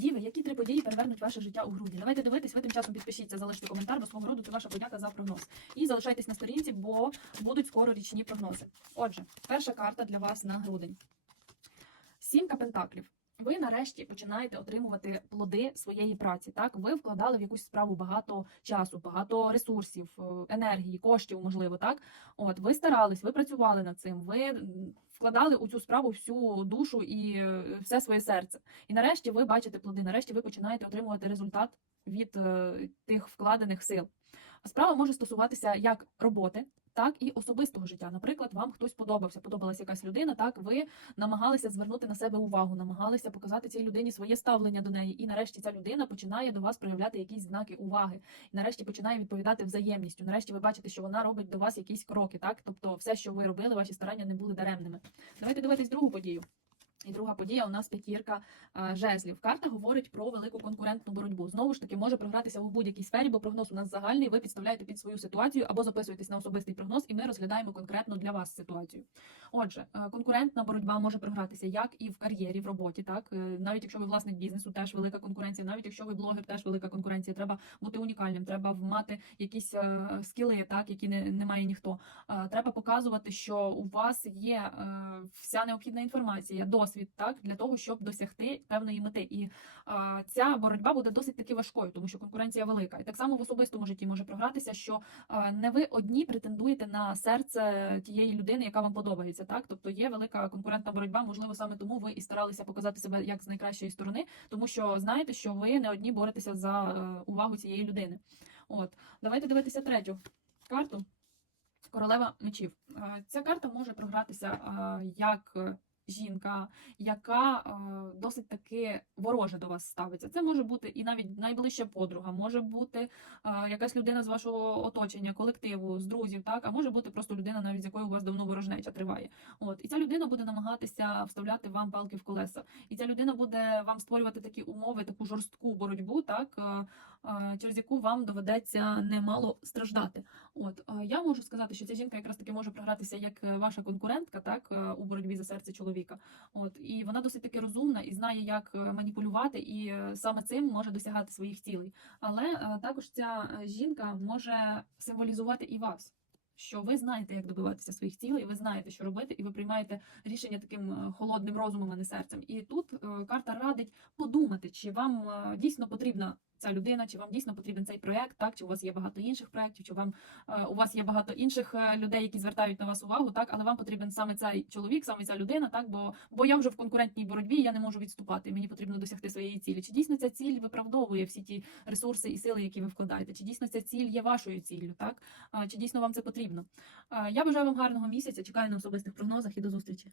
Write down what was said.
Діви, які три події перевернуть ваше життя у грудні? Давайте дивитись, ви тим часом підпишіться, залиште коментар, бо свого роду це ваша подяка за прогноз. І залишайтесь на сторінці, бо будуть скоро річні прогнози. Отже, перша карта для вас на грудень. Сімка пентаклів. Ви нарешті починаєте отримувати плоди своєї праці. Так, ви вкладали в якусь справу багато часу, багато ресурсів, е, енергії, коштів, можливо, так. От ви старались, ви працювали над цим, ви вкладали у цю справу всю душу і е, все своє серце. І нарешті ви бачите плоди. Нарешті ви починаєте отримувати результат від е, тих вкладених сил. Справа може стосуватися як роботи. Так і особистого життя. Наприклад, вам хтось подобався, подобалася якась людина. Так, ви намагалися звернути на себе увагу, намагалися показати цій людині своє ставлення до неї. І нарешті ця людина починає до вас проявляти якісь знаки уваги. І нарешті починає відповідати взаємністю. Нарешті ви бачите, що вона робить до вас якісь кроки. Так, тобто, все, що ви робили, ваші старання не були даремними. Давайте дивитись другу подію. І друга подія у нас п'ятірка жезлів. Карта говорить про велику конкурентну боротьбу. Знову ж таки, може програтися у будь-якій сфері, бо прогноз у нас загальний. Ви підставляєте під свою ситуацію або записуєтесь на особистий прогноз, і ми розглядаємо конкретно для вас ситуацію. Отже, е, конкурентна боротьба може програтися як і в кар'єрі, в роботі, так Е, навіть якщо ви власник бізнесу, теж велика конкуренція. Навіть якщо ви блогер, теж велика конкуренція. Треба бути унікальним, треба мати якісь е, скіли, так які не, не має ніхто. Е, Треба показувати, що у вас є е, вся необхідна інформація, так для того, щоб досягти певної мети. І е, ця боротьба буде досить таки важкою, тому що конкуренція велика. І так само в особистому житті може програтися, що е, не ви одні претендуєте на серце тієї людини, яка вам подобається. Так, тобто є велика конкурентна боротьба. Можливо, саме тому ви і старалися показати себе як з найкращої сторони, тому що знаєте, що ви не одні боретеся за е, увагу цієї людини. От, давайте дивитися третю карту. Королева мечів. Е, Ця карта може програтися е, як жінка, яка е, досить таки вороже до вас ставиться. Це може бути і навіть найближча подруга, може бути е, якась людина з вашого оточення, колективу, з друзів, так, а може бути просто людина, навіть з якою у вас давно ворожнеча триває. От і ця людина буде намагатися вставляти вам палки в колеса. І ця людина буде вам створювати такі умови, таку жорстку боротьбу, так е, через яку вам доведеться немало страждати. От е, я можу сказати, що ця жінка якраз таки може програтися як е, ваша конкурентка, так е, у боротьбі за серце чоловіка. От і вона досить таки розумна і знає, як е, маніпулювати, і е, саме цим може досягати своїх цілей. Але е, також ця е, жінка може символізувати і вас. Що ви знаєте, як добиватися своїх цілей, ви знаєте, що робити, і ви приймаєте рішення таким е, холодним розумом, а не серцем. І тут е, карта радить подумати, чи вам е, дійсно потрібна ця людина, чи вам дійсно потрібен цей проект, так чи у вас є багато інших проєктів, чи вам у вас є багато інших людей, які звертають на вас увагу, так, але вам потрібен саме цей чоловік, саме ця людина, так, бо, бо я вже в конкурентній боротьбі, я не можу відступати. Мені потрібно досягти своєї цілі. Чи дійсно ця ціль виправдовує всі ті ресурси і сили, які ви вкладаєте? Чи дійсно ця ціль є вашою ціллю? Так чи дійсно вам це потрібно? А, Я бажаю вам гарного місяця. Чекаю на особистих прогнозах і до зустрічі.